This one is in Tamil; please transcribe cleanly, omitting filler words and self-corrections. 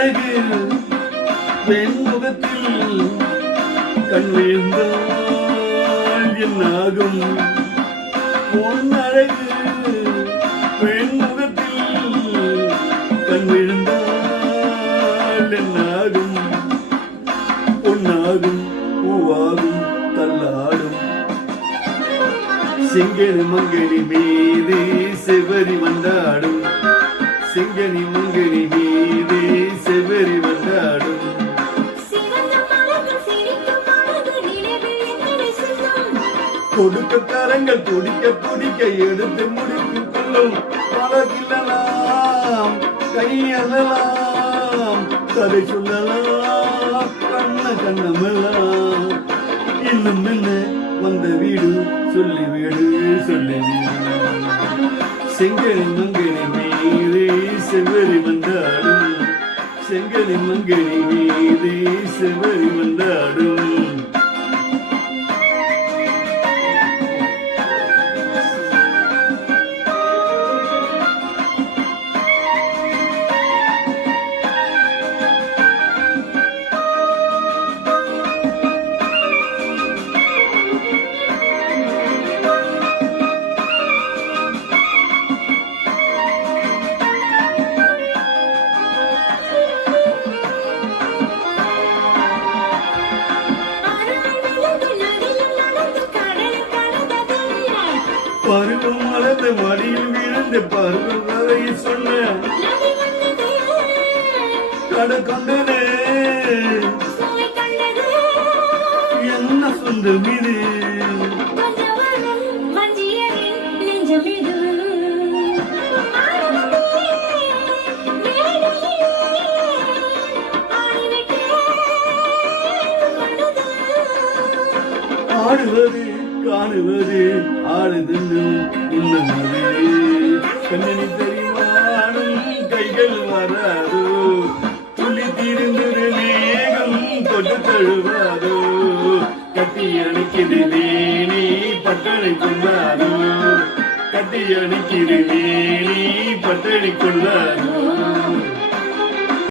அழகு பெண்முகத்தில் கண் விழுந்தால் என்னாகும் பொன் அழகு பெண்முகத்தில் கண் விழுந்தால் என்னாகும் பொன்னாகும் பூவாகும் தள்ளாடும் செங்கனி மங்கனி மீது செவரி வந்தாடும் செங்கனி மங்கனி மீது செவரி வந்தாடும் கொடுக்க கரங்கள் துடிக்க துடிக்க எடுத்து முடித்து கொள்ளும் பழகில்லாம் கையெல்லாம் கதை சொல்லலாம் கண்ண கண்ணமெல்லாம் இன்னும் என்ன வந்த வீடு சொல்லி வீடு சொல்லி செங்கனி மங்கனி மீது செவரி வந்தாடும் செங்கனி மங்கனி மீது செவரி வந்தாடும் பருவம் வளர்ந்து மடியில் விழுந்து பருவம் வரை சொன்ன கடை கொண்டனே என்ன சொந்தம் இது ஆடுவது காணுவது ஆடுதன்னு உள்ளது கண்ணனி தெரிவானும் கைகள் வராதோ துளி தீர்ந்து மேகம் தொட்டு தழுவாதோ கட்டி அணைக்கிறது வேணி பட்டணை கொள்ளாதோ கட்டி அணைக்கிறது வேணி பட்டணை கொள்ளாதோ